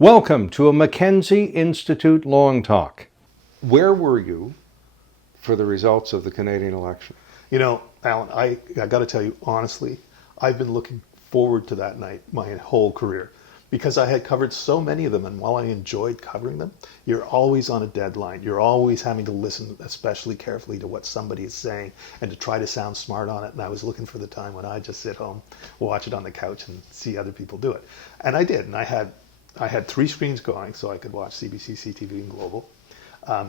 Welcome to a Mackenzie Institute Long Talk. Where were you for the results of the Canadian election? You know, Alan, I got to tell you honestly, I've been looking forward to that night my whole career because I had covered so many of them, and while I enjoyed covering them, you're always on a deadline. You're always having to listen especially carefully to what somebody is saying and to try to sound smart on it. And I was looking for the time when I just sit home, watch it on the couch, and see other people do it. And I did, and I had three screens going so I could watch CBC, CTV, and Global,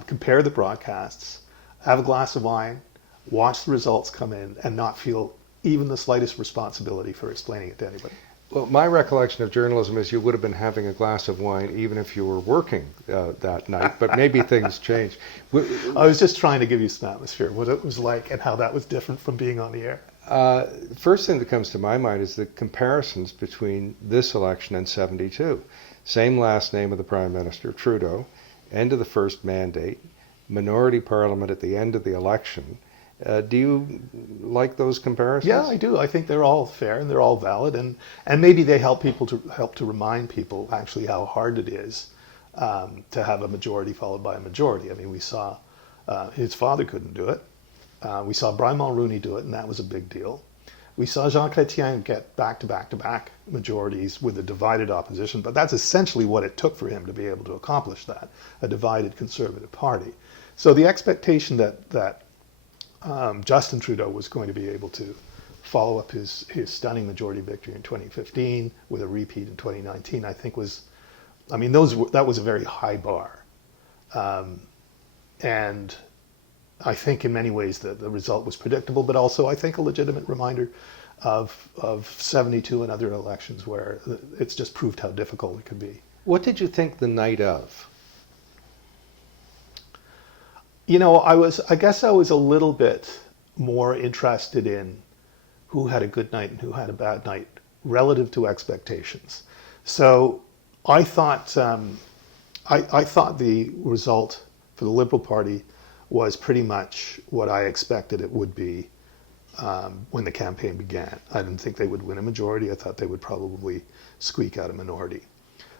compare the broadcasts, have a glass of wine, watch the results come in, and not feel even the slightest responsibility for explaining it to anybody. Well, my recollection of journalism is you would have been having a glass of wine even if you were working that night, but maybe things changed. I was just trying to give you some atmosphere, what it was like and how that was different from being on the air. First thing that comes to my mind is the comparisons between this election and 72. Same last name of the Prime Minister, Trudeau, end of the first mandate, minority parliament at the end of the election. Do you like those comparisons? Yeah, I do. I think they're all fair and they're all valid, and maybe they help to remind people actually how hard it is to have a majority followed by a majority. I mean, we saw his father couldn't do it. We saw Brian Mulroney do it, and that was a big deal. We saw Jean Chrétien get back-to-back-to-back majorities with a divided opposition, but that's essentially what it took for him to be able to accomplish that, a divided Conservative Party. So the expectation that Justin Trudeau was going to be able to follow up his stunning majority victory in 2015 with a repeat in 2019, I think that was a very high bar. And I think in many ways the result was predictable, but also I think a legitimate reminder of 72 and other elections where it's just proved how difficult it could be. What did you think the night of? You know, I guess I was a little bit more interested in who had a good night and who had a bad night relative to expectations. So I thought I thought the result for the Liberal Party was pretty much what I expected it would be when the campaign began. I didn't think they would win a majority. I thought they would probably squeak out a minority.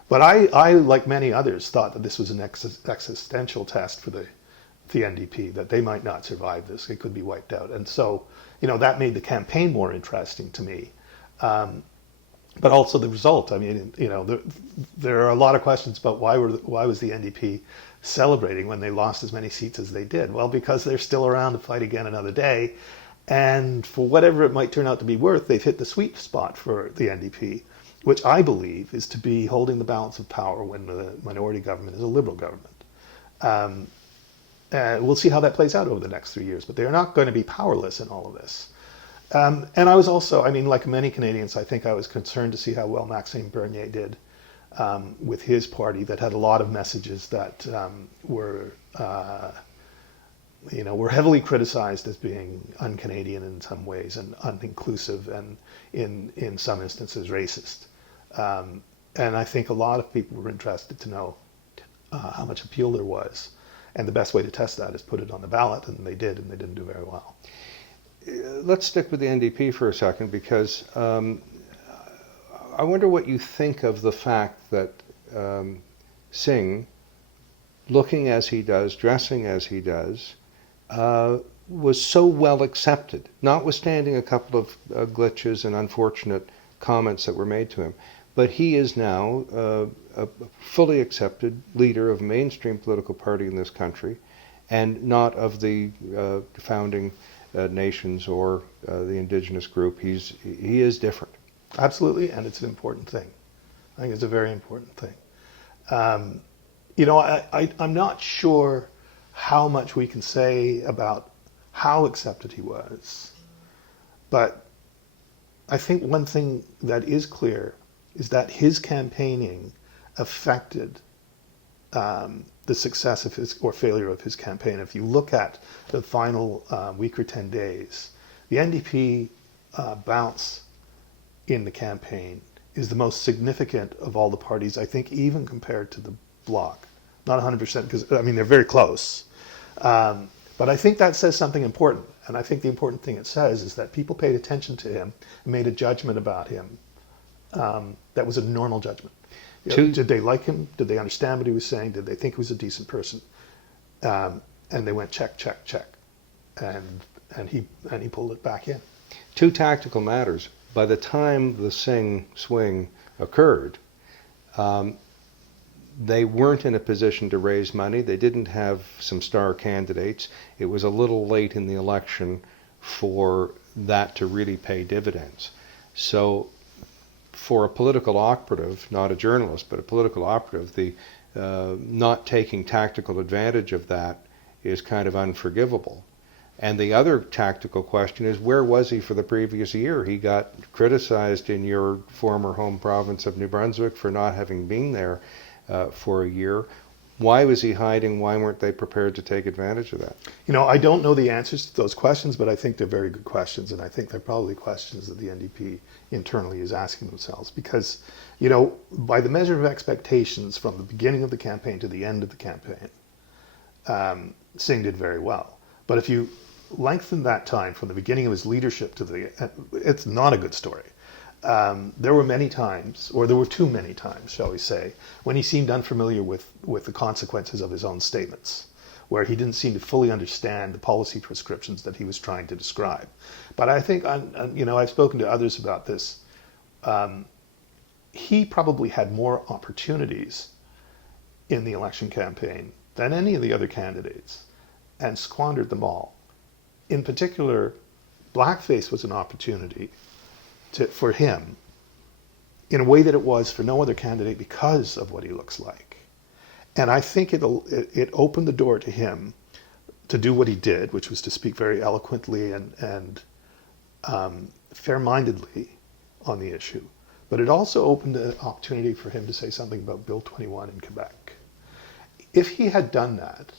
But I like many others, thought that this was an existential test for the NDP, that they might not survive this. They could be wiped out. And so, you know, that made the campaign more interesting to me. But also the result. I mean, you know, there are a lot of questions about why was the NDP celebrating when they lost as many seats as they did? Well, because they're still around to fight again another day. And for whatever it might turn out to be worth, they've hit the sweet spot for the NDP, which I believe is to be holding the balance of power when the minority government is a Liberal government. We'll see how that plays out over the next 3 years, but they're not going to be powerless in all of this. And I was also, I mean, like many Canadians, I think I was concerned to see how well Maxime Bernier did with his party that had a lot of messages that were heavily criticized as being un-Canadian in some ways and uninclusive and in some instances racist. And I think a lot of people were interested to know how much appeal there was. And the best way to test that is put it on the ballot, and they did, and they didn't do very well. Let's stick with the NDP for a second, because I wonder what you think of the fact that Singh, looking as he does, dressing as he does, was so well accepted, notwithstanding a couple of glitches and unfortunate comments that were made to him. But he is now a fully accepted leader of a mainstream political party in this country, and not of the founding nations or the indigenous group. He is different. Absolutely, and it's an important thing. I think it's a very important thing. You know, I'm not sure how much we can say about how accepted he was, but I think one thing that is clear is that his campaigning affected the success of his or failure of his campaign. If you look at the final week or 10 days, the NDP bounce in the campaign is the most significant of all the parties, I think, even compared to the Bloc. Not 100%, because, I mean, they're very close. But I think that says something important. And I think the important thing it says is that people paid attention to him and made a judgment about him that was a normal judgment. Did they like him? Did they understand what he was saying? Did they think he was a decent person? And they went check, check, check, and he pulled it back in. Two tactical matters. By the time the Singh swing occurred, they weren't in a position to raise money. They didn't have some star candidates. It was a little late in the election for that to really pay dividends. So for a political operative, not a journalist, but a political operative, the not taking tactical advantage of that is kind of unforgivable. And the other tactical question is, where was he for the previous year? He got criticized in your former home province of New Brunswick for not having been there for a year. Why was he hiding? Why weren't they prepared to take advantage of that? I don't know the answers to those questions, but I think they're very good questions, and I think they're probably questions that the NDP internally is asking themselves. Because, by the measure of expectations from the beginning of the campaign to the end of the campaign, Singh did very well. But if you lengthen that time from the beginning of his leadership to it's not a good story. There were many times, or there were too many times, shall we say, when he seemed unfamiliar with the consequences of his own statements, where he didn't seem to fully understand the policy prescriptions that he was trying to describe. But I think, I've spoken to others about this. He probably had more opportunities in the election campaign than any of the other candidates, and squandered them all. In particular, blackface was an opportunity for him in a way that it was for no other candidate because of what he looks like. And I think it opened the door to him to do what he did, which was to speak very eloquently and fair-mindedly on the issue. But it also opened an opportunity for him to say something about Bill 21 in Quebec. If he had done that,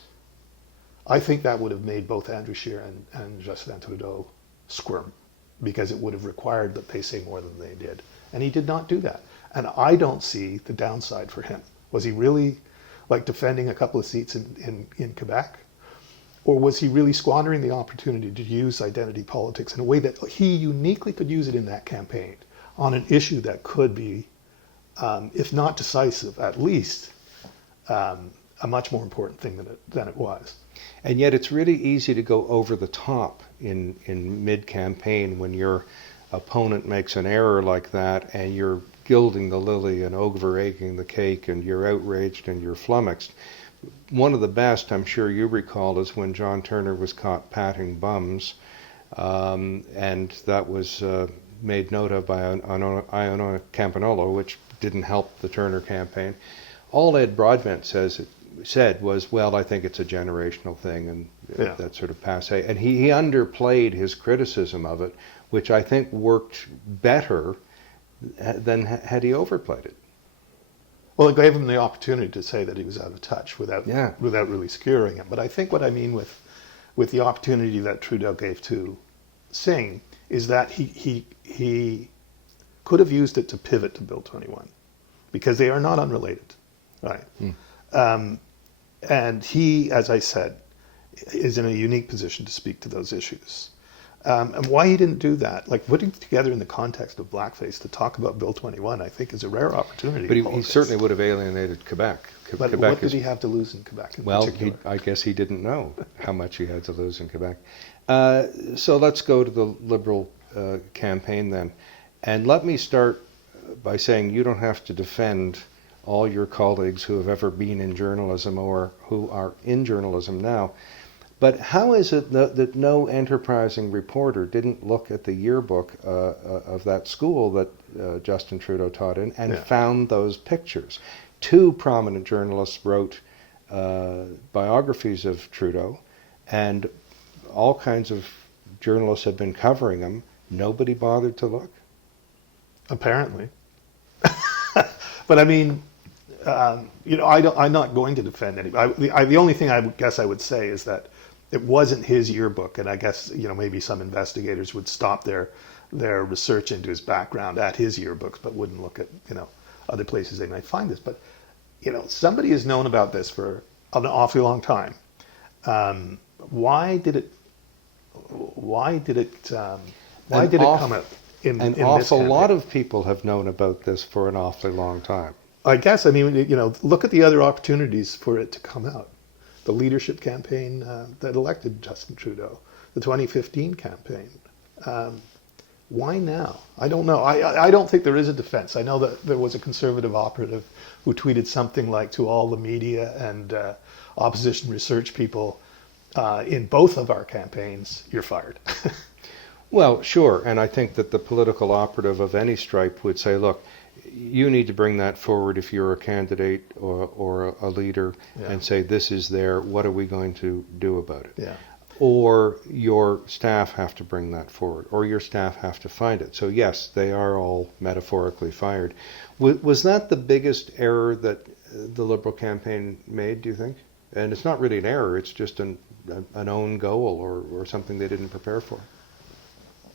I think that would have made both Andrew Scheer and Justin Trudeau squirm, because it would have required that they say more than they did. And he did not do that. And I don't see the downside for him. Was he really defending a couple of seats in Quebec? Or was he really squandering the opportunity to use identity politics in a way that he uniquely could use it in that campaign on an issue that could be, if not decisive, at least a much more important thing than it was? And yet it's really easy to go over the top in mid-campaign when your opponent makes an error like that and you're gilding the lily and over-egging the cake and you're outraged and you're flummoxed. One of the best, I'm sure you recall, is when John Turner was caught patting bums, and that was made note of by Iona Campanolo, which didn't help the Turner campaign. All Ed Broadbent said was, well, I think it's a generational thing, and that sort of passe. And he underplayed his criticism of it, which I think worked better than had he overplayed it. Well, it gave him the opportunity to say that he was out of touch without really skewering him. But I think what I mean with the opportunity that Trudeau gave to Singh is that he could have used it to pivot to Bill 21, because they are not unrelated, right? And he, as I said, is in a unique position to speak to those issues. And why he didn't do that, putting it together in the context of blackface to talk about Bill 21, I think is a rare opportunity. But he certainly would have alienated Quebec. But Quebec what did he have to lose in Quebec in particular? I guess he didn't know how much he had to lose in Quebec. So let's go to the Liberal campaign then. And let me start by saying you don't have to defend all your colleagues who have ever been in journalism or who are in journalism now. But how is it that no enterprising reporter didn't look at the yearbook of that school that Justin Trudeau taught in and found those pictures? Two prominent journalists wrote biographies of Trudeau, and all kinds of journalists have been covering him. Nobody bothered to look? Apparently. But I mean, I'm not going to defend anybody. The only thing I guess I would say is that it wasn't his yearbook, and I guess maybe some investigators would stop their research into his background at his yearbooks, but wouldn't look at other places they might find this. But somebody has known about this for an awfully long time. Why did it come out in An this awful campaign? lot of people have known about this for an awfully long time. I guess, I mean, look at the other opportunities for it to come out. The leadership campaign that elected Justin Trudeau, the 2015 campaign. Why now? I don't know. I don't think there is a defense. I know that there was a conservative operative who tweeted something like to all the media and opposition research people in both of our campaigns, you're fired. Well, sure, and I think that the political operative of any stripe would say, look, you need to bring that forward if you're a candidate or a leader, Yeah. and say, this is there, what are we going to do about it? Yeah. Or your staff have to bring that forward, or your staff have to find it. So yes, they are all metaphorically fired. Was that the biggest error that the Liberal campaign made, do you think? And it's not really an error, it's just an own goal or something they didn't prepare for.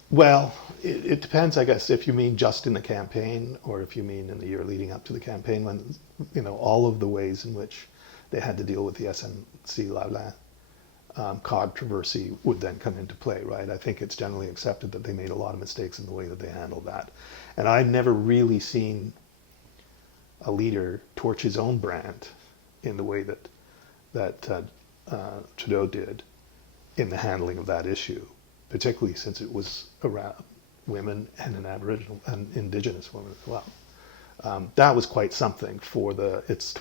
Well, it depends, I guess, if you mean just in the campaign or if you mean in the year leading up to the campaign, when, all of the ways in which they had to deal with the SNC-Lavalin controversy would then come into play, right? I think it's generally accepted that they made a lot of mistakes in the way that they handled that. And I've never really seen a leader torch his own brand in the way that Trudeau did in the handling of that issue, particularly since it was around women and an Aboriginal and Indigenous women as well. That was quite something for it's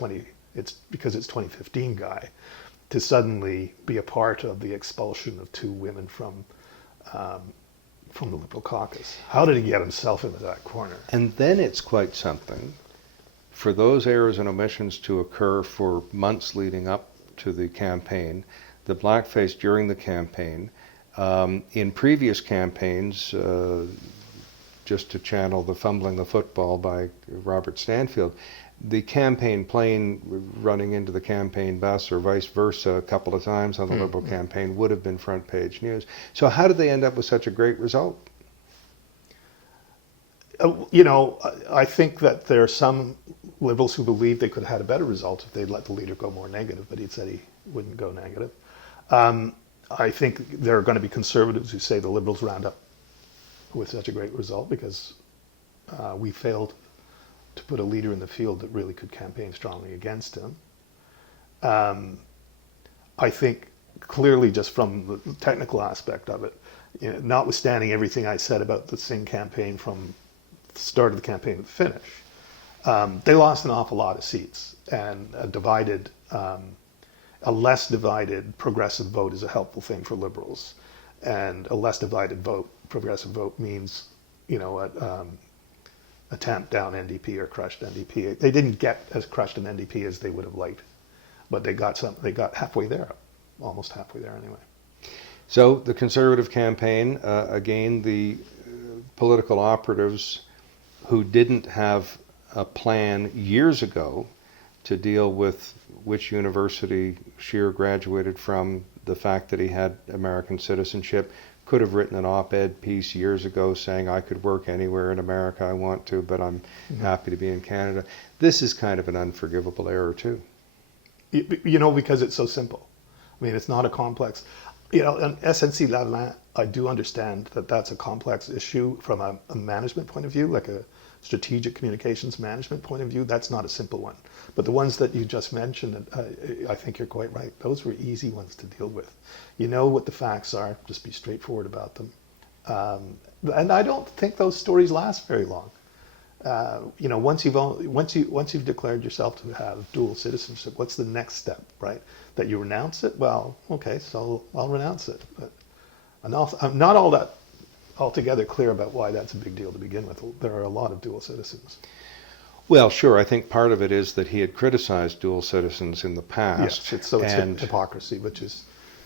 because it's 2015 guy to suddenly be a part of the expulsion of two women from the Liberal caucus. How did he get himself into that corner? And then it's quite something for those errors and omissions to occur for months leading up to the campaign, the blackface during the campaign. In previous campaigns, just to channel the fumbling the football by Robert Stanfield, the campaign plane running into the campaign bus or vice versa a couple of times on the Liberal campaign would have been front page news. So how did they end up with such a great result? I think that there are some Liberals who believe they could have had a better result if they'd let the leader go more negative, but he said he wouldn't go negative. I think there are going to be conservatives who say the Liberals round up with such a great result because we failed to put a leader in the field that really could campaign strongly against him. I think clearly just from the technical aspect of it, notwithstanding everything I said about the Singh campaign from the start of the campaign to the finish, they lost an awful lot of seats, and a less divided progressive vote is a helpful thing for Liberals, and a less divided progressive vote means, a tamp down NDP or crushed NDP. They didn't get as crushed an NDP as they would have liked, but they got halfway there, almost halfway there anyway. So the Conservative campaign, again, the political operatives who didn't have a plan years ago to deal with which university Scheer graduated from, the fact that he had American citizenship, could have written an op-ed piece years ago saying I could work anywhere in America I want to, but I'm happy to be in Canada. This is kind of an unforgivable error too. Because it's so simple. I mean, it's not a complex, an SNC-Lavalin, I do understand that that's a complex issue from a management point of view, like a strategic communications management point of view. That's not a simple one. But the ones that you just mentioned, I think you're quite right. Those were easy ones to deal with. You know what the facts are, just be straightforward about them. And I don't think those stories last very long. Once you've declared yourself to have dual citizenship, what's the next step, right? That you renounce it? Well, okay, so I'll renounce it. But I'm not all that altogether clear about why that's a big deal to begin with. There are a lot of dual citizens. Well, sure. I think part of it is that he had criticized dual citizens in the past. Yes, it's hypocrisy, which is...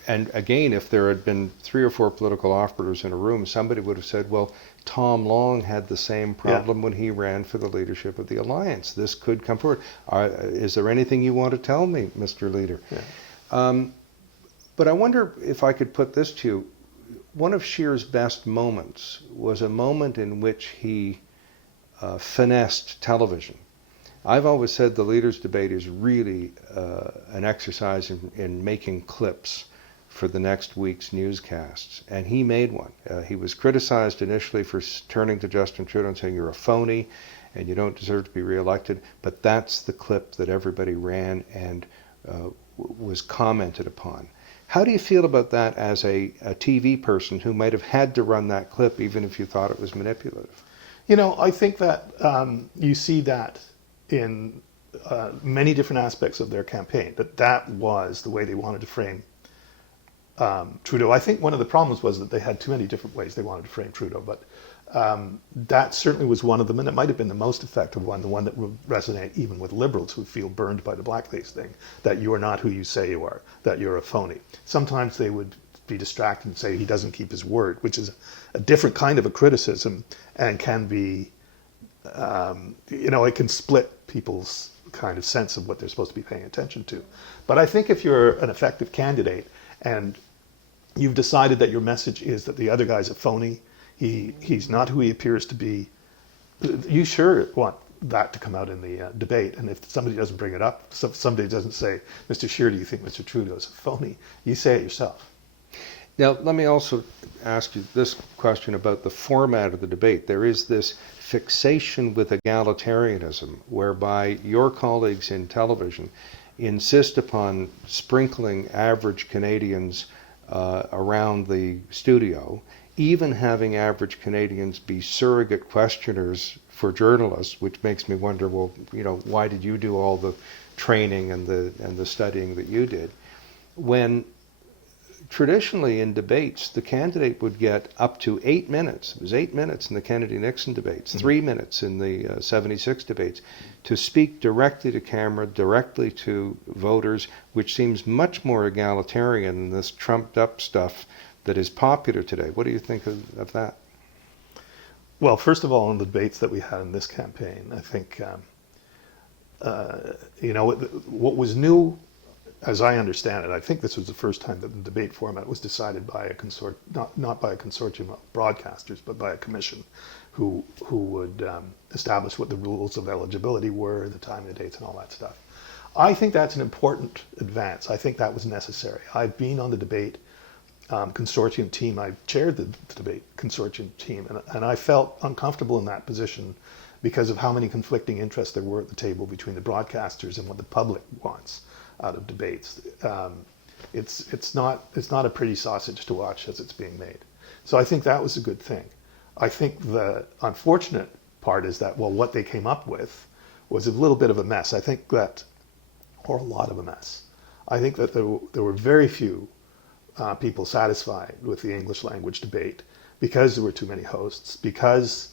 And again, if there had been 3 or 4 political operatives in a room, somebody would have said, well, Tom Long had the same problem when he ran for the leadership of the Alliance. This could come forward. Is there anything you want to tell me, Mr. Leader? Yeah. But I wonder if I could put this to you. One of Scheer's best moments was a moment in which he finessed television. I've always said the leaders' debate is really an exercise in making clips for the next week's newscasts, and he made one. He was criticized initially for turning to Justin Trudeau and saying, you're a phony, and you don't deserve to be reelected, but that's the clip that everybody ran and was commented upon. How do you feel about that as a TV person who might have had to run that clip even if you thought it was manipulative? I think that you see that in many different aspects of their campaign, that was the way they wanted to frame Trudeau. I think one of the problems was that they had too many different ways they wanted to frame Trudeau, but that certainly was one of them, and it might have been the most effective one, the one that would resonate even with liberals who feel burned by the blackface thing, that you are not who you say you are, that you're a phony. Sometimes they would be distracted and say he doesn't keep his word, which is a different kind of a criticism and can be, it can split people's kind of sense of what they're supposed to be paying attention to. But I think if you're an effective candidate and you've decided that your message is that the other guy's a phony, he's not who he appears to be, you sure want that to come out in the debate. And if somebody doesn't bring it up, somebody doesn't say, Mr. Scheer, do you think Mr. Trudeau is a phony? You say it yourself. Now, let me also ask you this question about the format of the debate. There is this fixation with egalitarianism, whereby your colleagues in television insist upon sprinkling average Canadians around the studio, even having average Canadians be surrogate questioners for journalists, which makes me wonder, well, why did you do all the training and the studying that you did? When traditionally in debates, the candidate would get up to 8 minutes. It was 8 minutes in the Kennedy-Nixon debates, 3 minutes in the 76 debates, to speak directly to camera, directly to voters, which seems much more egalitarian than this trumped-up stuff that is popular today. What do you think of that? Well, first of all, in the debates that we had in this campaign, I think, what was new, as I understand it, I think this was the first time that the debate format was decided by a not by a consortium of broadcasters, but by a commission who would establish what the rules of eligibility were, the time, the dates, and all that stuff. I think that's an important advance. I think that was necessary. I've been on the debate consortium team. I chaired the debate consortium team, and I felt uncomfortable in that position because of how many conflicting interests there were at the table between the broadcasters and what the public wants out of debates. It's not a pretty sausage to watch as it's being made. So I think that was a good thing. I think the unfortunate part is that, well, what they came up with was a little bit of a mess. I think that, or a lot of a mess. I think that there were very few people satisfied with the English language debate because there were too many hosts, because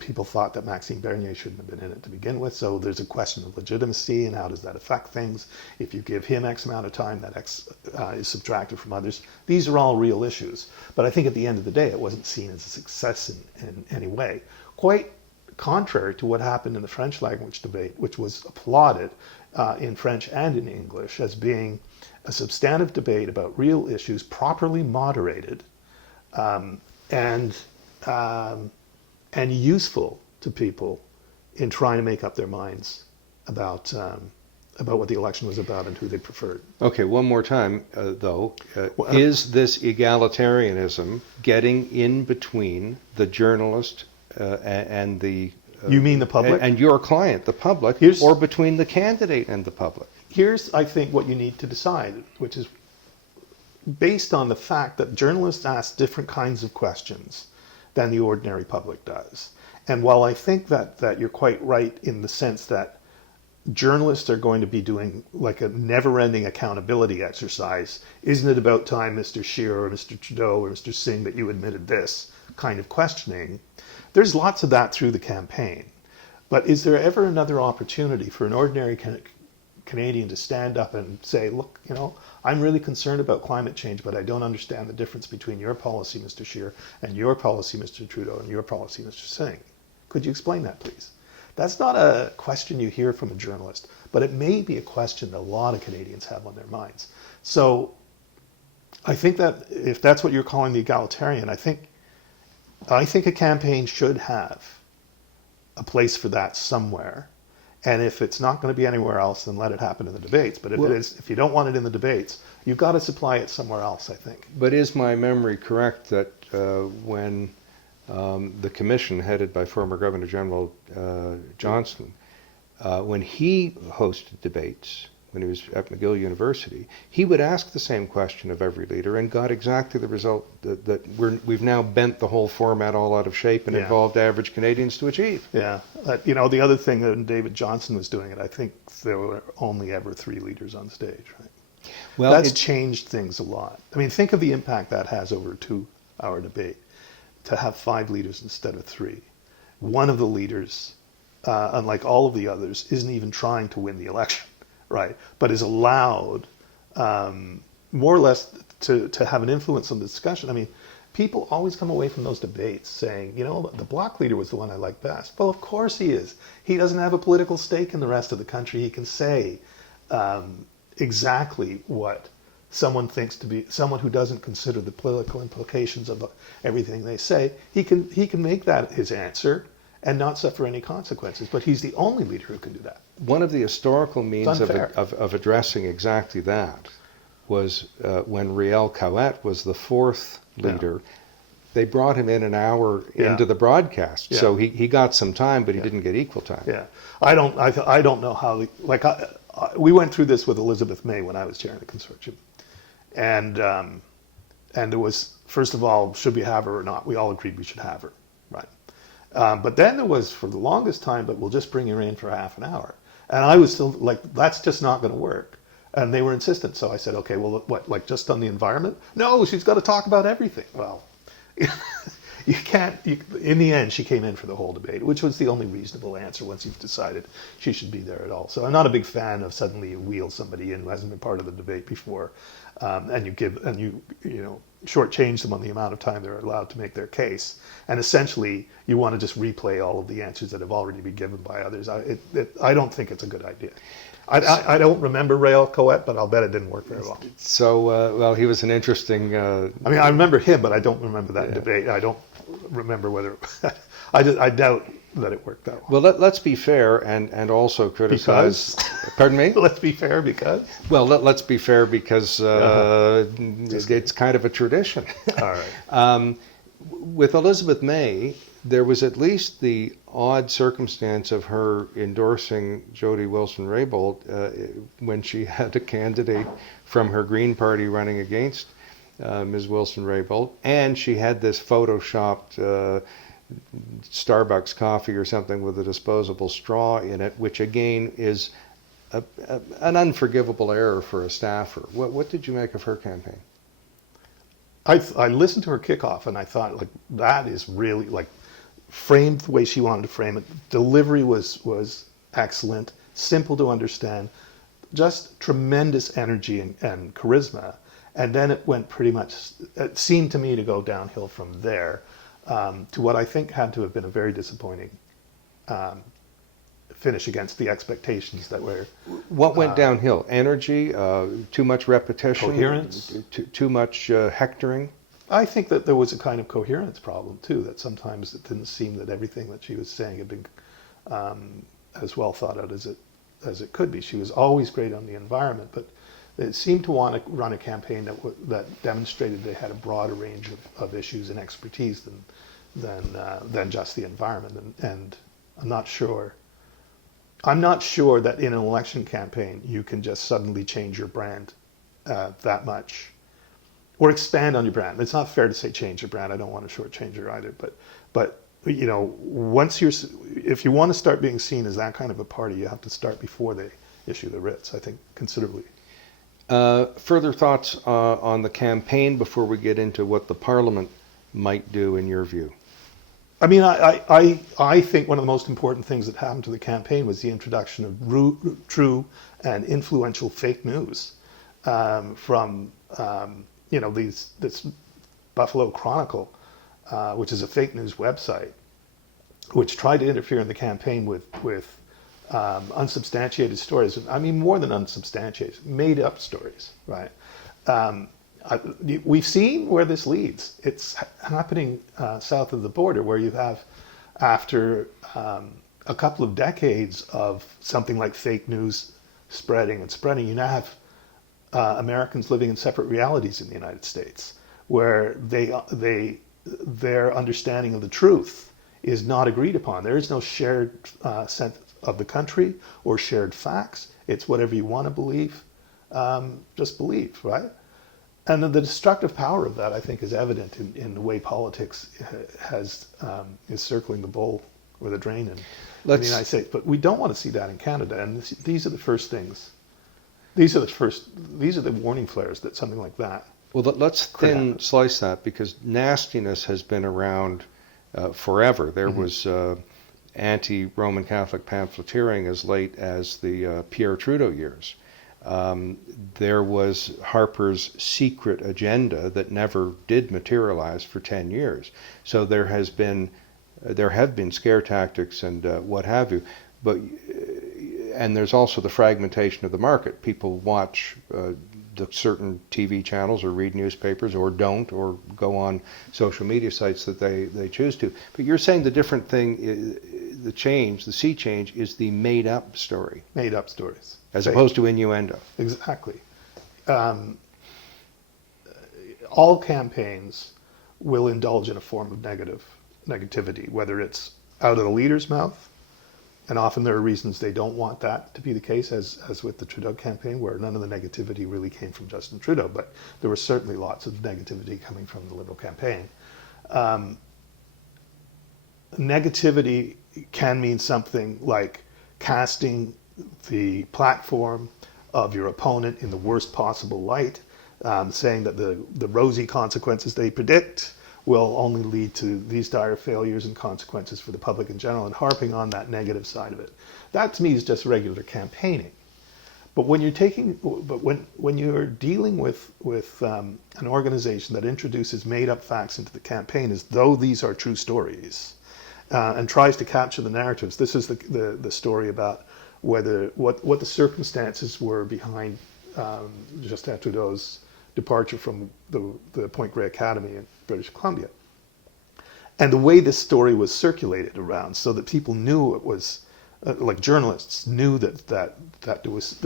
people thought that Maxime Bernier shouldn't have been in it to begin with, so there's a question of legitimacy and how does that affect things. If you give him X amount of time, that X is subtracted from others. These are all real issues, but I think at the end of the day, it wasn't seen as a success in any way. Quite contrary to what happened in the French language debate, which was applauded in French and in English as being a substantive debate about real issues, properly moderated, and useful to people in trying to make up their minds about what the election was about and who they preferred. Okay, one more time, though. Is this egalitarianism getting in between the journalist and the... you mean the public? And your client, the public, or between the candidate and the public? Here's, I think, what you need to decide, which is based on the fact that journalists ask different kinds of questions than the ordinary public does. And while I think that you're quite right in the sense that journalists are going to be doing like a never-ending accountability exercise, isn't it about time, Mr. Scheer or Mr. Trudeau or Mr. Singh, that you admitted this kind of questioning, there's lots of that through the campaign. But is there ever another opportunity for an ordinary Canadian to stand up and say, look, I'm really concerned about climate change, but I don't understand the difference between your policy, Mr. Scheer, and your policy, Mr. Trudeau, and your policy, Mr. Singh. Could you explain that, please? That's not a question you hear from a journalist, but it may be a question that a lot of Canadians have on their minds. So I think that if that's what you're calling the egalitarian, I think a campaign should have a place for that somewhere. And if it's not going to be anywhere else, then let it happen in the debates. But if you don't want it in the debates, you've got to supply it somewhere else, I think. But is my memory correct that when the commission headed by former Governor General Johnston, when he hosted debates, when he was at McGill University, he would ask the same question of every leader and got exactly the result that we've now bent the whole format all out of shape and involved average Canadians to achieve. Yeah. The other thing that when David Johnson was doing it, I think there were only ever 3 leaders on stage, right? Well, that's changed things a lot. I mean, think of the impact that has over a 2-hour debate. To have 5 leaders instead of 3. One of the leaders, unlike all of the others, isn't even trying to win the election, right? But is allowed, more or less, to have an influence on the discussion. I mean, people always come away from those debates saying, the Bloc leader was the one I liked best. Well, of course he is. He doesn't have a political stake in the rest of the country. He can say exactly what someone thinks to be, someone who doesn't consider the political implications of everything they say, he can make that his answer and not suffer any consequences. But he's the only leader who can do that. One of the historical means of addressing exactly that was when Riel Cauet was the 4th leader. Yeah. They brought him in an hour into the broadcast, so he got some time, but he didn't get equal time. Yeah, I don't know how. We went through this with Elizabeth May when I was chairing the consortium. And it was, first of all, should we have her or not? We all agreed we should have her, right? But then there was, for the longest time, but we'll just bring her in for half an hour. And I was still like, that's just not going to work. And they were insistent. So I said, okay, well, what, like just on the environment? No, she's got to talk about everything. Well, you can't, in the end, she came in for the whole debate, which was the only reasonable answer once you've decided she should be there at all. So I'm not a big fan of suddenly you wheel somebody in who hasn't been part of the debate before, and you shortchange them on the amount of time they're allowed to make their case. And essentially, you want to just replay all of the answers that have already been given by others. I don't think it's a good idea. I don't remember Riel Cauet, but I'll bet it didn't work very well. So, he was an interesting... I mean, I remember him, but I don't remember that debate. I don't remember whether... I doubt that it worked that well. Well, let's be fair and also criticize... Because? Pardon me? Let's be fair because? Well, let's be fair because it's kind of a tradition. All right. With Elizabeth May, there was at least the odd circumstance of her endorsing Jody Wilson-Raybould when she had a candidate from her Green Party running against Ms. Wilson-Raybould, and she had this photoshopped Starbucks coffee or something with a disposable straw in it, which again is an unforgivable error for a staffer. What did you make of her campaign? I listened to her kickoff and I thought, like, that is really, like, framed the way she wanted to frame it. Delivery was excellent, simple to understand, just tremendous energy and charisma. And then it went pretty much, it seemed to me to go downhill from there to what I think had to have been a very disappointing finish against the expectations that were... What went downhill? Energy? Too much repetition? Coherence? Too much hectoring? I think that there was a kind of coherence problem too, that sometimes it didn't seem that everything that she was saying had been as well thought out as it could be. She was always great on the environment, but they seemed to want to run a campaign that demonstrated they had a broader range of issues and expertise than just the environment. And I'm not sure that in an election campaign you can just suddenly change your brand that much, or expand on your brand. It's not fair to say change your brand. I don't want to shortchange her either. But if you want to start being seen as that kind of a party, you have to start before they issue the writs, I think, considerably. Further thoughts on the campaign before we get into what the Parliament might do in your view? I mean, I think one of the most important things that happened to the campaign was the introduction of true and influential fake news from this Buffalo Chronicle, which is a fake news website, which tried to interfere in the campaign with unsubstantiated stories. I mean, more than unsubstantiated, made up stories, right? We've seen where this leads. It's happening south of the border, where you have, after a couple of decades of something like fake news spreading, you now have Americans living in separate realities in the United States, where they their understanding of the truth is not agreed upon. There is no shared sense of the country or shared facts. It's whatever you want to believe, just believe, right? And the destructive power of that, I think, is evident in the way politics is circling the bowl or the drain in the United States. But we don't want to see that in Canada. And these are the first things. These are the warning flares that something like that. Well, let's thin slice that, because nastiness has been around forever. There was anti-Roman Catholic pamphleteering as late as the Pierre Trudeau years. There was Harper's secret agenda that never did materialize for 10 years. So there have been scare tactics and what have you. And there's also the fragmentation of the market. People watch the certain TV channels or read newspapers or don't, or go on social media sites that they choose to. But you're saying the different thing, the sea change, is the made-up story. Made-up stories. As opposed to innuendo. Exactly. All campaigns will indulge in a form of negativity, whether it's out of the leader's mouth, and often there are reasons they don't want that to be the case, as with the Trudeau campaign, where none of the negativity really came from Justin Trudeau, but there was certainly lots of negativity coming from the Liberal campaign. Negativity can mean something like casting the platform of your opponent in the worst possible light, saying that the rosy consequences they predict will only lead to these dire failures and consequences for the public in general, and harping on that negative side of it. That to me is just regular campaigning. But when you're dealing with an organization that introduces made-up facts into the campaign as though these are true stories, and tries to capture the narratives, this is the story about what the circumstances were behind Justin Trudeau's departure from the Point Grey Academy in British Columbia, and the way this story was circulated around, so that people knew it was like journalists knew that there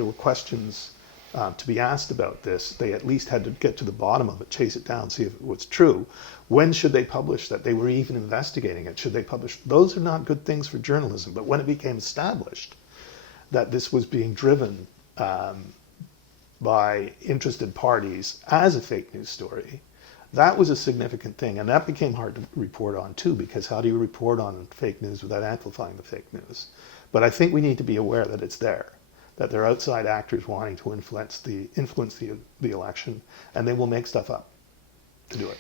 were questions to be asked about this. They at least had to get to the bottom of it, chase it down, see if it was true. When should they publish that? They were even investigating it. Should they publish? Those are not good things for journalism. But when it became established that this was being driven by interested parties as a fake news story, that was a significant thing. And that became hard to report on too, because how do you report on fake news without amplifying the fake news? But I think we need to be aware that it's there, that there are outside actors wanting to influence the election, and they will make stuff up to do it.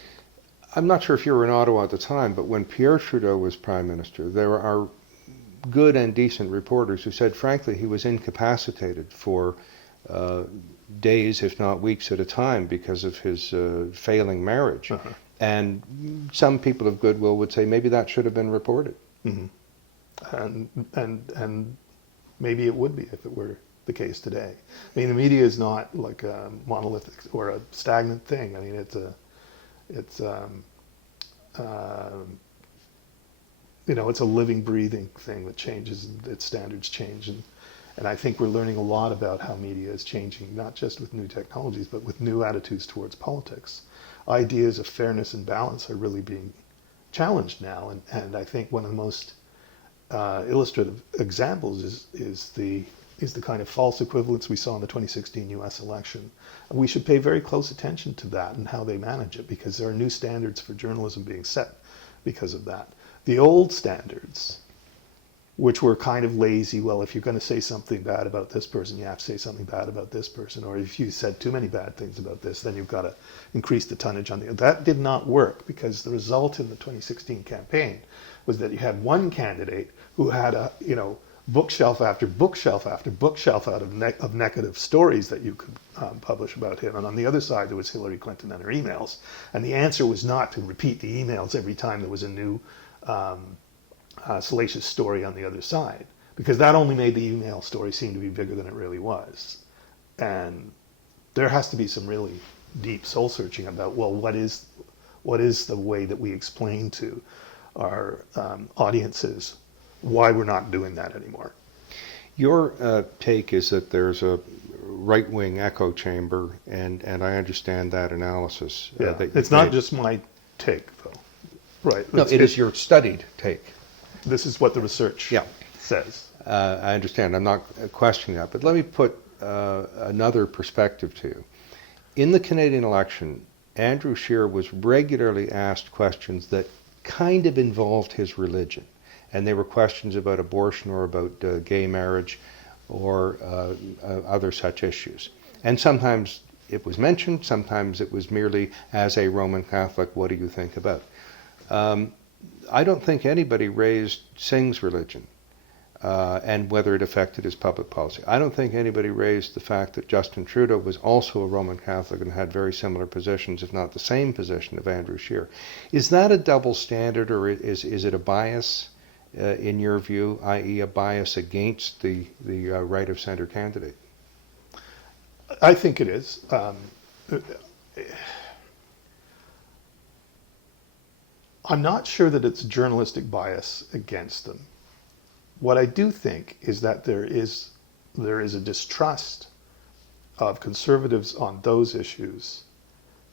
I'm not sure if you were in Ottawa at the time, but when Pierre Trudeau was Prime Minister, there are good and decent reporters who said, frankly, he was incapacitated for days, if not weeks at a time, because of his failing marriage. Uh-huh. And some people of goodwill would say maybe that should have been reported. Mm-hmm. And maybe it would be if it were the case today. I mean, the media is not like a monolithic or a stagnant thing. I mean, it's a living, breathing thing that changes, and its standards change. And I think we're learning a lot about how media is changing, not just with new technologies, but with new attitudes towards politics. Ideas of fairness and balance are really being challenged now. And I think one of the most illustrative examples is the kind of false equivalence we saw in the 2016 U.S. election. And we should pay very close attention to that and how they manage it, because there are new standards for journalism being set because of that. The old standards, which were kind of lazy, well, if you're going to say something bad about this person, you have to say something bad about this person, or if you said too many bad things about this, then you've got to increase the tonnage on the... That did not work, because the result in the 2016 campaign was that you had one candidate who had bookshelf after bookshelf after bookshelf out of negative stories that you could publish about him. And on the other side, there was Hillary Clinton and her emails. And the answer was not to repeat the emails every time there was a new salacious story on the other side, because that only made the email story seem to be bigger than it really was. And there has to be some really deep soul searching about, well, what is the way that we explain to our audiences why we're not doing that anymore. Your take is that there's a right-wing echo chamber, and I understand that analysis. Yeah, it's not just my take, though. Right. No, it is your studied take. This is what the research Yeah. says. I understand. I'm not questioning that. But let me put another perspective to you. In the Canadian election, Andrew Scheer was regularly asked questions that kind of involved his religion. And they were questions about abortion or about gay marriage or other such issues. And sometimes it was mentioned, sometimes it was merely, as a Roman Catholic, what do you think about? I don't think anybody raised Singh's religion and whether it affected his public policy. I don't think anybody raised the fact that Justin Trudeau was also a Roman Catholic and had very similar positions, if not the same position, of Andrew Scheer. Is that a double standard, or is it a bias in your view, i.e. a bias against the right-of-centre candidate? I think it is. I'm not sure that it's journalistic bias against them. What I do think is that there is a distrust of conservatives on those issues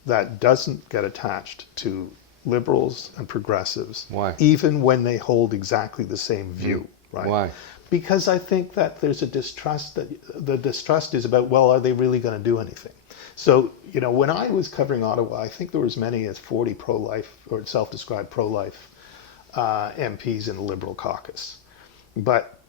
that doesn't get attached to liberals and progressives. Why? Even when they hold exactly the same view. Right? Why? Because I think that there's a distrust that the distrust is about, well, are they really going to do anything? So, when I was covering Ottawa, I think there were as many as 40 pro-life or self-described pro-life MPs in the Liberal caucus. But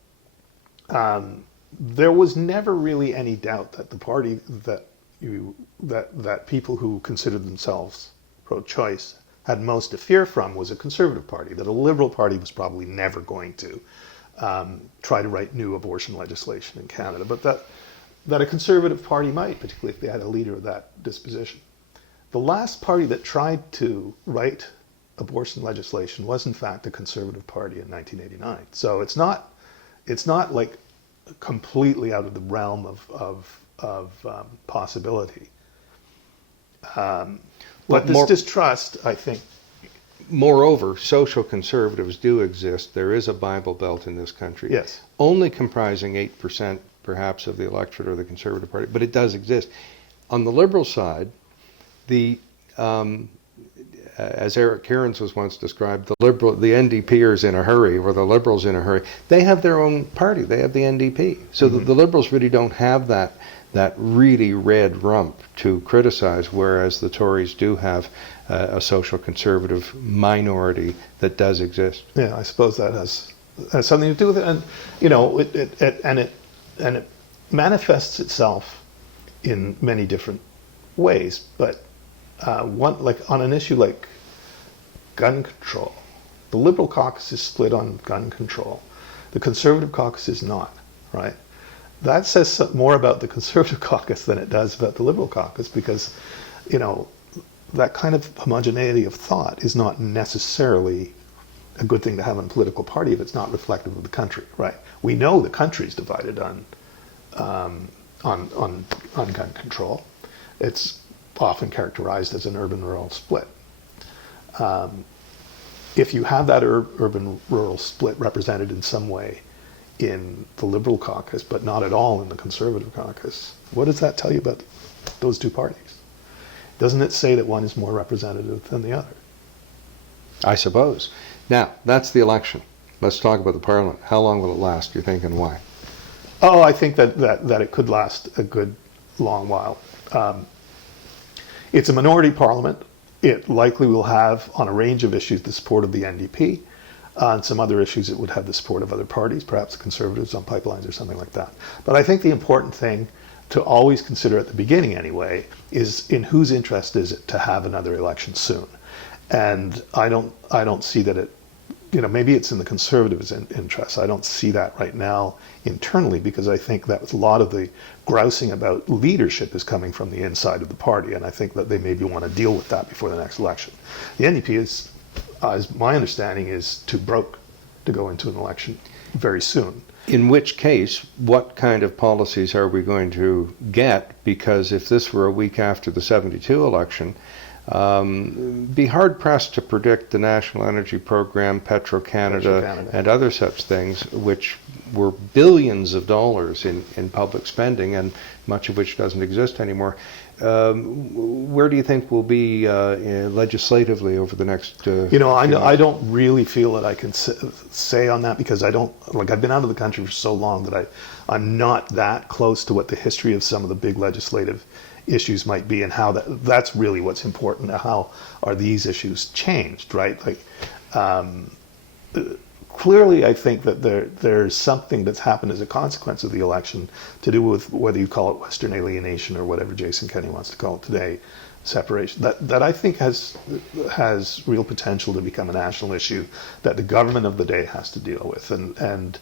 there was never really any doubt that the party that people who considered themselves pro-choice had most to fear from was a Conservative Party, that a Liberal Party was probably never going to try to write new abortion legislation in Canada, but that a Conservative Party might, particularly if they had a leader of that disposition. The last party that tried to write abortion legislation was in fact a Conservative Party in 1989. So it's not like completely out of the realm of possibility. But this distrust, I think. Moreover, social conservatives do exist. There is a Bible Belt in this country. Yes. Only comprising 8% perhaps of the electorate or the Conservative Party, but it does exist. On the Liberal side, as Eric Cairns was once described, the NDPers in a hurry, or the Liberals in a hurry, they have their own party. They have the NDP. So the Liberals really don't have that really red rump to criticize, whereas the Tories do have a social conservative minority that does exist. Yeah, I suppose that has something to do with it, and it manifests itself in many different ways. But on an issue like gun control, the Liberal caucus is split on gun control. The Conservative caucus is not, right? That says more about the Conservative caucus than it does about the Liberal caucus, because, that kind of homogeneity of thought is not necessarily a good thing to have in a political party if it's not reflective of the country, right? We know the country's divided on gun control. It's often characterized as an urban-rural split. If you have that urban-rural split represented in some way in the Liberal caucus, but not at all in the Conservative caucus, what does that tell you about those two parties? Doesn't it say that one is more representative than the other? I suppose. Now, that's the election. Let's talk about the Parliament. How long will it last, do you think, and why? Oh, I think that it could last a good long while. It's a minority parliament. It likely will have, on a range of issues, the support of the NDP. On some other issues, it would have the support of other parties, perhaps the Conservatives on pipelines or something like that. But I think the important thing to always consider at the beginning anyway is in whose interest is it to have another election soon. And I don't see that it, maybe it's in the Conservatives' interest. I don't see that right now internally, because I think that a lot of the grousing about leadership is coming from the inside of the party, and I think that they maybe want to deal with that before the next election. The NDP is, as my understanding, is too broke to go into an election very soon. In which case, what kind of policies are we going to get? Because if this were a week after the 72 election, Be hard-pressed to predict the National Energy Program, Petro-Canada, and other such things, which were billions of dollars in public spending, and much of which doesn't exist anymore. Where do you think we'll be legislatively over the next I don't really feel that I can say on that, because I've been out of the country for so long that I'm not that close to what the history of some of the big legislative issues might be, and how that's really what's important. How are these issues changed, right? Clearly, I think that there's something that's happened as a consequence of the election to do with, whether you call it Western alienation or whatever Jason Kenney wants to call it today, separation, that I think has real potential to become a national issue that the government of the day has to deal with. And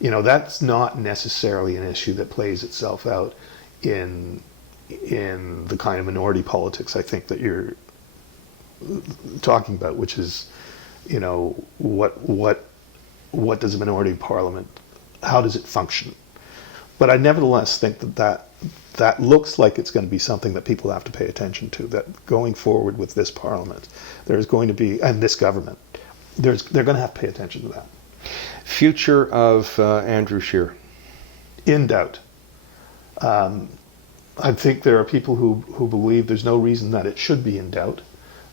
that's not necessarily an issue that plays itself out in the kind of minority politics I think that you're talking about, which is, what does a minority parliament, how does it function? But I nevertheless think that looks like it's going to be something that people have to pay attention to, that going forward with this parliament, there's going to be, and this government, they're going to have to pay attention to that. Future of Andrew Scheer? In doubt. I think there are people who believe there's no reason that it should be in doubt,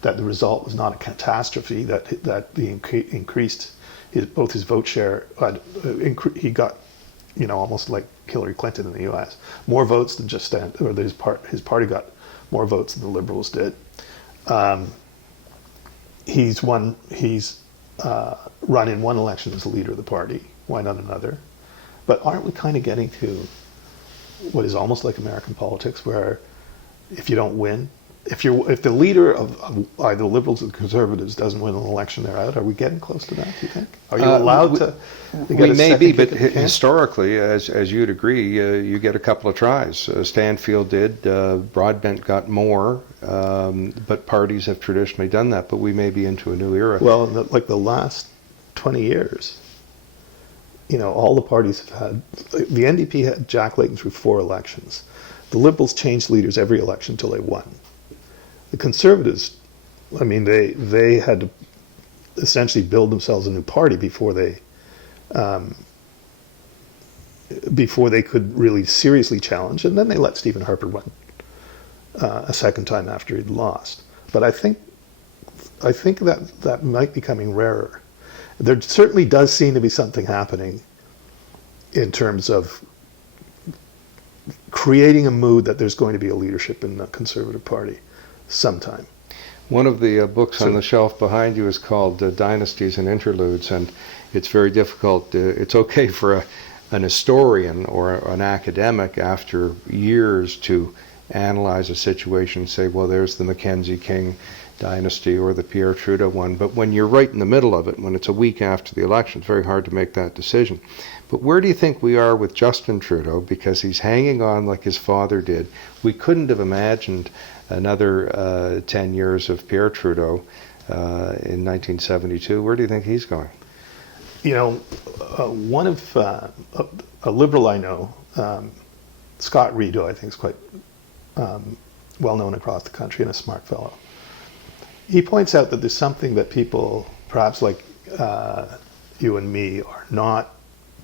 that the result was not a catastrophe, that the increased both his vote share, he got, almost like Hillary Clinton in the U.S., more votes than just his party got more votes than the Liberals did. He's run in one election as a leader of the party. Why not another? But aren't we kind of getting to what is almost like American politics, where if you don't win, if the leader of either the Liberals or the Conservatives doesn't win an election, they're out? Are we getting close to that, do you think? Are you allowed to get we a may second be, kick but at the can? historically, as you'd agree, you get a couple of tries. Stanfield did, Broadbent got more, but parties have traditionally done that. But we may be into a new era. Well, like the last 20 years, all the parties have had, the NDP had Jack Layton through 4 elections. The Liberals changed leaders every election until they won. The Conservatives, they had to essentially build themselves a new party before they could really seriously challenge, and then they let Stephen Harper win a second time after he'd lost. But I think that might be becoming rarer. There certainly does seem to be something happening in terms of creating a mood that there's going to be a leadership in the Conservative Party sometime. One of the books on the shelf behind you is called Dynasties and Interludes, and it's very difficult. It's okay for an historian or an academic after years to analyze a situation and say, well, there's the Mackenzie King dynasty or the Pierre Trudeau one. But when you're right in the middle of it, when it's a week after the election, it's very hard to make that decision. But where do you think we are with Justin Trudeau? Because he's hanging on like his father did. We couldn't have imagined another 10 years of Pierre Trudeau in 1972. Where do you think he's going? One of a Liberal I know, Scott Reid, who I think is quite well known across the country and a smart fellow, he points out that there's something that people, perhaps like you and me, are not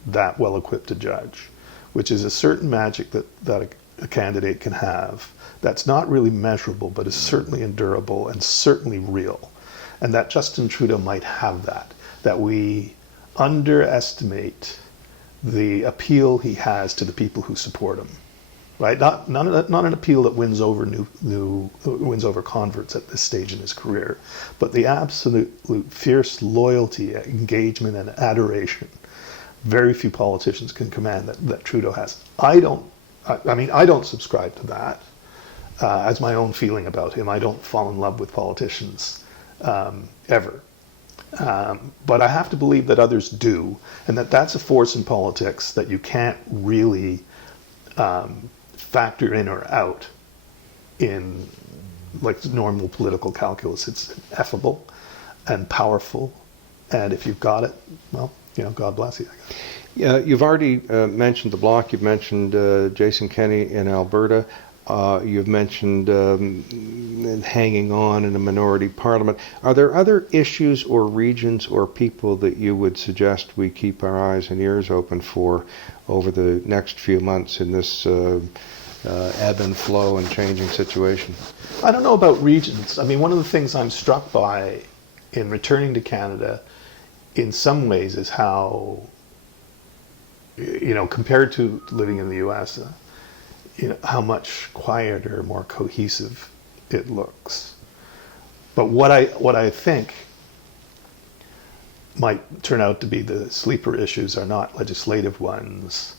that well equipped to judge, which is a certain magic that a candidate can have that's not really measurable, but is certainly endurable and certainly real. And that Justin Trudeau might have that we underestimate the appeal he has to the people who support him. Right? Not an appeal that wins over wins over converts at this stage in his career, but the absolute fierce loyalty, engagement, and adoration very few politicians can command that Trudeau has. I don't subscribe to that as my own feeling about him. I don't fall in love with politicians ever. But I have to believe that others do, and that's a force in politics that you can't really factor in or out in like normal political calculus. It's ineffable and powerful, and if you've got it, well, God bless you, I guess. Yeah, you've already mentioned the Bloc. You've mentioned Jason Kenney in Alberta. You've mentioned hanging on in a minority parliament. Are there other issues or regions or people that you would suggest we keep our eyes and ears open for over the next few months in this ebb and flow and changing situation? I don't know about regions. I mean, one of the things I'm struck by in returning to Canada in some ways is how, compared to living in the U.S., how much quieter, more cohesive it looks. But what I think might turn out to be the sleeper issues are not legislative ones,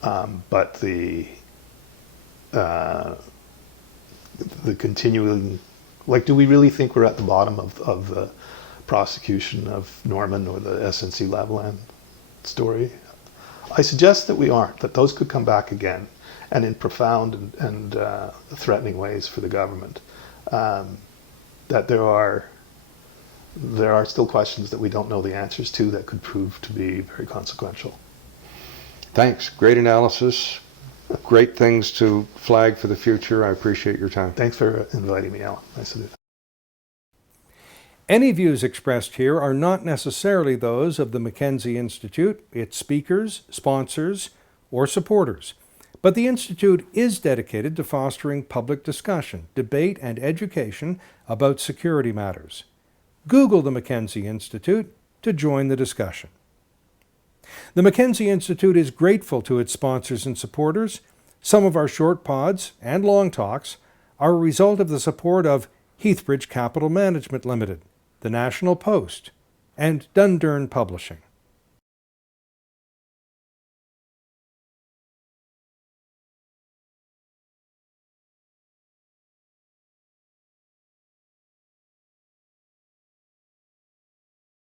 but the continuing, do we really think we're at the bottom of the prosecution of Norman or the SNC Lavalin story? I suggest that we aren't, that those could come back again, and in profound and threatening ways for the government. That there are still questions that we don't know the answers to that could prove to be very consequential. Thanks. Great analysis. Great things to flag for the future. I appreciate your time. Thanks for inviting me, Alan. Nice to do that. Any views expressed here are not necessarily those of the Mackenzie Institute, its speakers, sponsors, or supporters. But the Institute is dedicated to fostering public discussion, debate, and education about security matters. Google the Mackenzie Institute to join the discussion. The Mackenzie Institute is grateful to its sponsors and supporters. Some of our short pods and long talks are a result of the support of Heathbridge Capital Management Limited, the National Post, and Dundurn Publishing.